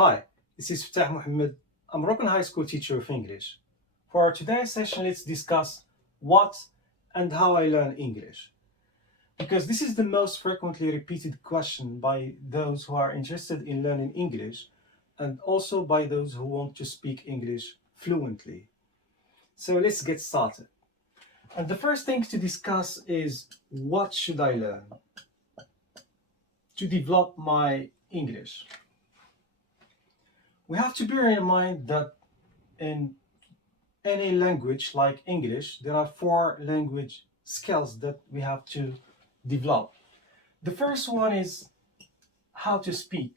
Hi, this is Fatah Mohammed. I'm a Moroccan high school teacher of English. For our today's session, let's discuss what and how I learn English. Because this is the most frequently repeated question by those who are interested in learning English and also by those who want to speak English fluently. So let's get started. And the first thing to discuss is what should I learn to develop my English? We have to bear in mind that in any language like English, there are four language skills that we have to develop. The first one is how to speak.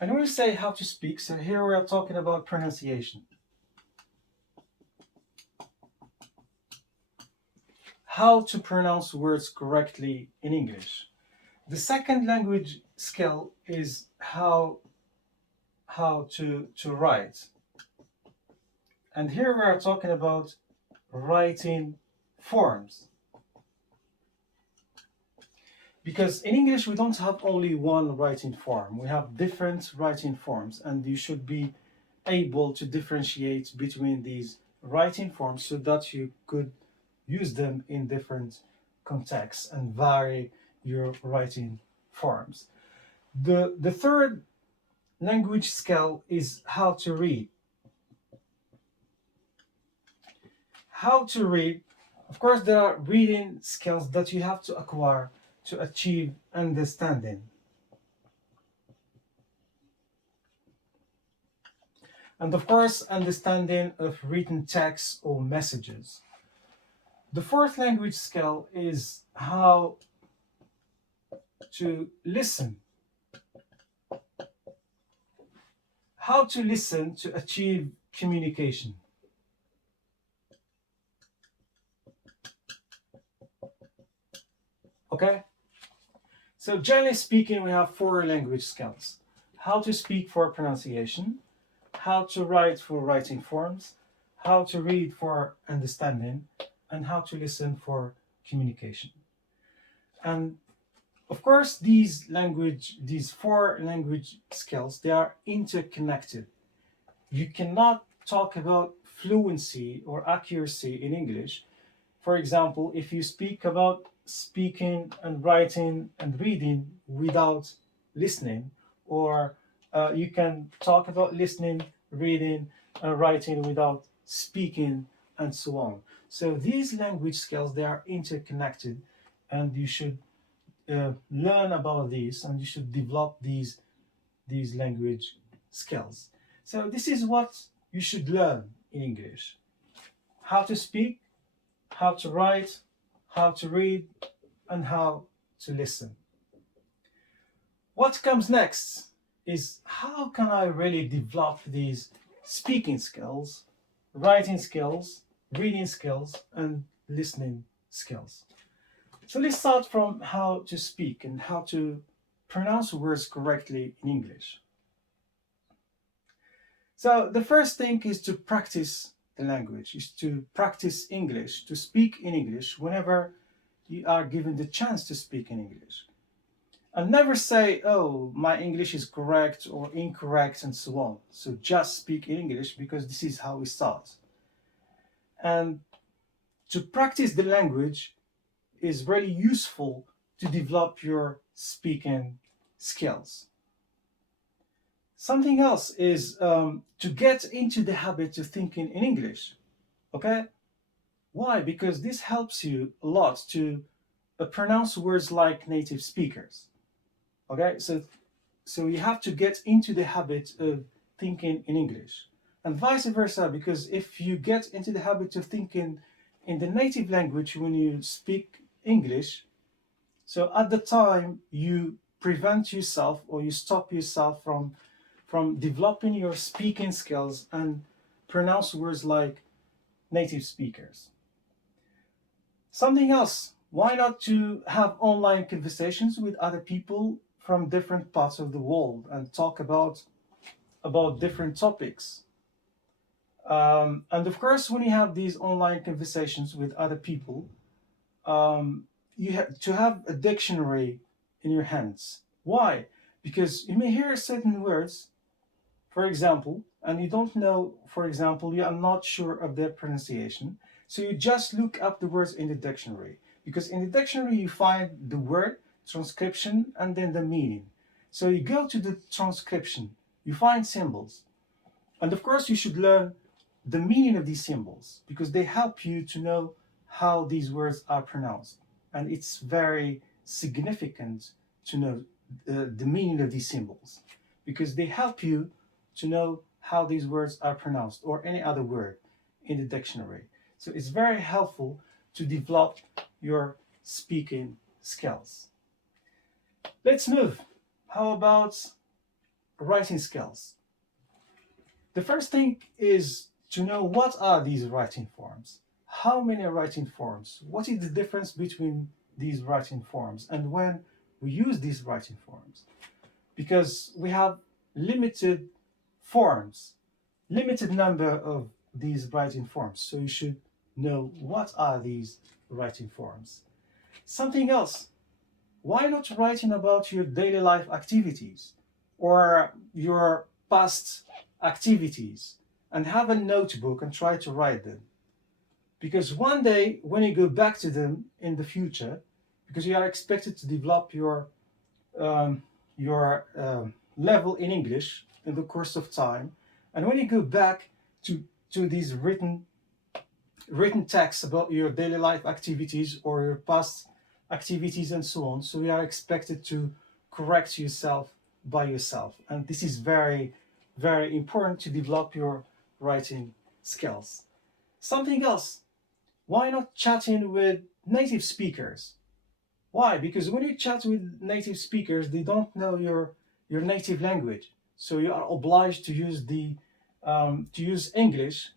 And when we say how to speak, so here we are talking about pronunciation. How to pronounce words correctly in English. The second language skill is how to write. And here we are talking about writing forms. Because in English, we don't have only one writing form. We have different writing forms, and you should be able to differentiate between these writing forms so that you could use them in different contexts and vary your writing forms. The third language skill is how to read. How to read, of course, there are reading skills that you have to acquire to achieve understanding. And of course, understanding of written text or messages. The fourth language skill is how to listen. How to listen to achieve communication. Okay? So generally speaking, we have four language skills. How to speak for pronunciation, how to write for writing forms, how to read for understanding, and how to listen for communication. And of course, these four language skills, they are interconnected. You cannot talk about fluency or accuracy in English. For example, if you speak about speaking and writing and reading without listening, or you can talk about listening, reading, and writing without speaking, and so on. So these language skills, they are interconnected, and you should learn about these, and you should develop these language skills. So this is what you should learn in English: how to speak, how to write, how to read, and how to listen. What comes next is how can I really develop these speaking skills, writing skills, reading skills, and listening skills. So let's start from how to speak and how to pronounce words correctly in English. So the first thing is to practice the language, is to practice English, to speak in English whenever you are given the chance to speak in English. And never say, oh, my English is correct or incorrect and so on. So just speak in English because this is how we start. And to practice the language is really useful to develop your speaking skills. Something else is to get into the habit of thinking in English. Okay? Why? Because this helps you a lot to pronounce words like native speakers. Okay? So you have to get into the habit of thinking in English. And vice versa, because if you get into the habit of thinking in the native language when you speak English, so at the time you prevent yourself or you stop yourself from developing your speaking skills and pronounce words like native speakers. Something else, why not to have online conversations with other people from different parts of the world and talk about different topics? And of course, when you have these online conversations with other people, you have to have a dictionary in your hands. Why? Because you may hear certain words, for example, and you don't know, for example, you are not sure of their pronunciation. So you just look up the words in the dictionary. Because in the dictionary you find the word, transcription, and then the meaning. So you go to the transcription, you find symbols. And of course you should learn the meaning of these symbols because they help you to know how these words are pronounced. And it's very significant to know the meaning of these symbols because they help you to know how these words are pronounced or any other word in the dictionary. So it's very helpful to develop your speaking skills. Let's move. How about writing skills? The first thing is to know what are these writing forms. How many writing forms? What is the difference between these writing forms and when we use these writing forms? Because we have limited forms, limited number of these writing forms. So you should know what are these writing forms. Something else, why not writing about your daily life activities or your past activities and have a notebook and try to write them? Because one day when you go back to them in the future, because you are expected to develop your level in English in the course of time, and when you go back to these written texts about your daily life activities or your past activities and so on, so you are expected to correct yourself by yourself, and this is very, very important to develop your writing skills. Something else, why not chatting with native speakers? Why? Because when you chat with native speakers, they don't know your native language, so you are obliged to use English.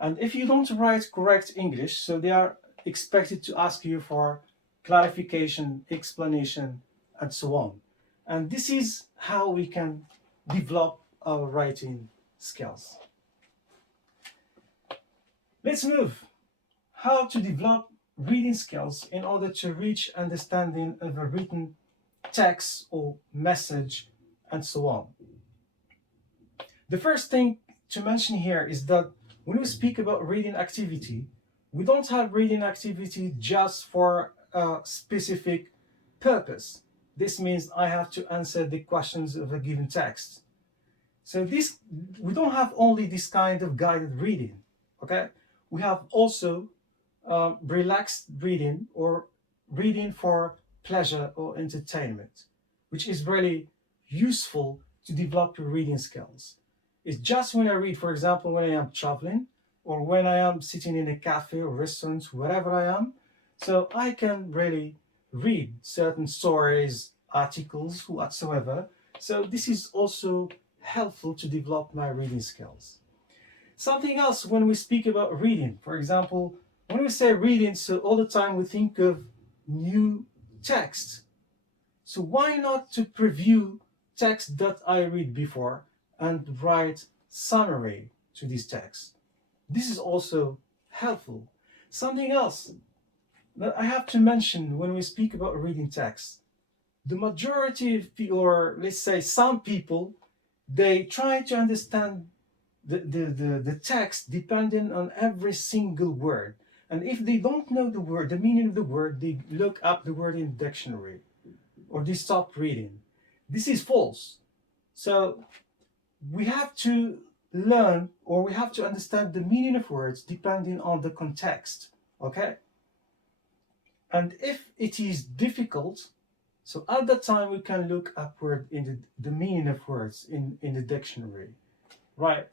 And if you don't write correct English, so they are expected to ask you for clarification, explanation, and so on. And this is how we can develop our writing skills. Let's move. How to develop reading skills in order to reach understanding of a written text or message and so on. The first thing to mention here is that when we speak about reading activity, we don't have reading activity just for a specific purpose. This means I have to answer the questions of a given text. So we don't have only this kind of guided reading, okay? We have also relaxed reading or reading for pleasure or entertainment, which is really useful to develop your reading skills. It's just when I read, for example, when I am traveling or when I am sitting in a cafe or restaurant, wherever I am, so I can really read certain stories, articles, whatsoever. So this is also helpful to develop my reading skills. Something else when we speak about reading, for example, when we say reading, so all the time we think of new text. So why not to preview text that I read before and write summary to this text? This is also helpful. Something else that I have to mention when we speak about reading text, the majority of people, or let's say some people, they try to understand the text depending on every single word. And if they don't know the word, the meaning of the word, they look up the word in the dictionary or they stop reading. This is false. So we have to learn or we have to understand the meaning of words depending on the context, okay? And if it is difficult, so at that time we can look upward in the meaning of words in the dictionary, right?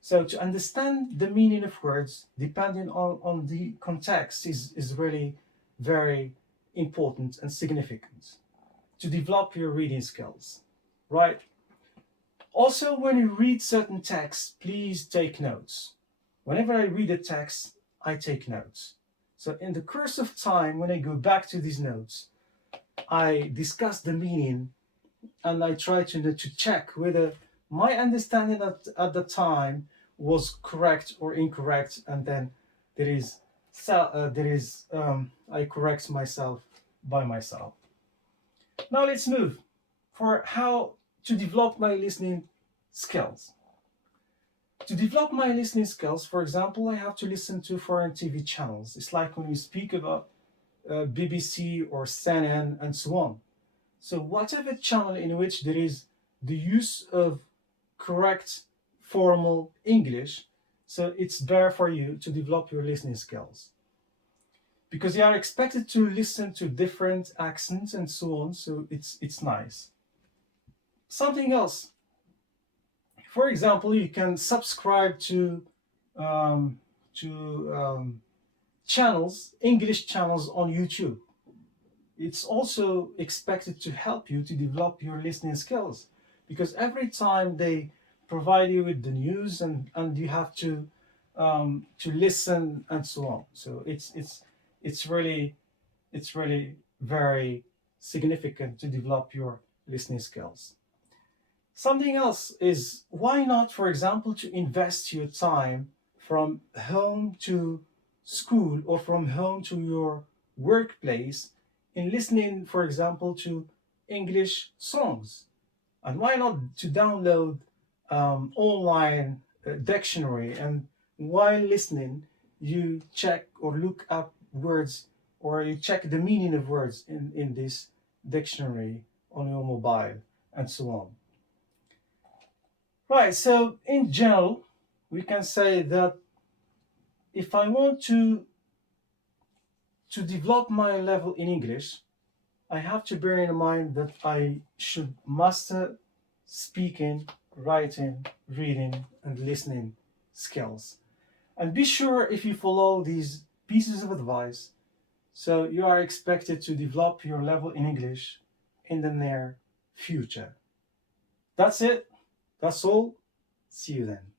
So to understand the meaning of words depending on the context is really very important and significant to develop your reading skills, right? Also, when you read certain texts, please take notes. Whenever I read a text, I take notes. So in the course of time, when I go back to these notes, I discuss the meaning and I try to check whether my understanding at the time was correct or incorrect, and then I correct myself by myself. Now let's move. for how to develop my listening skills. To develop my listening skills, for example, I have to listen to foreign TV channels. It's like when we speak about BBC or CNN and so on. So whatever channel in which there is the use of correct formal English, so it's better for you to develop your listening skills. Because you are expected to listen to different accents and so on, so it's nice. Something else. For example, you can subscribe um, to channels, English channels on YouTube. It's also expected to help you to develop your listening skills, because every time they provide you with the news and you have to listen and so on. So it's really very significant to develop your listening skills. Something else is, why not, for example, to invest your time from home to school or from home to your workplace in listening, for example, to English songs? And why not to download online dictionary, and while listening, you check or look up words, or you check the meaning of words in this dictionary on your mobile and so on. Right, so in general, we can say that if I want to develop my level in English, I have to bear in mind that I should master speaking, writing, reading, and listening skills. And be sure if you follow these pieces of advice, so you are expected to develop your level in English in the near future. That's it. That's all. See you then.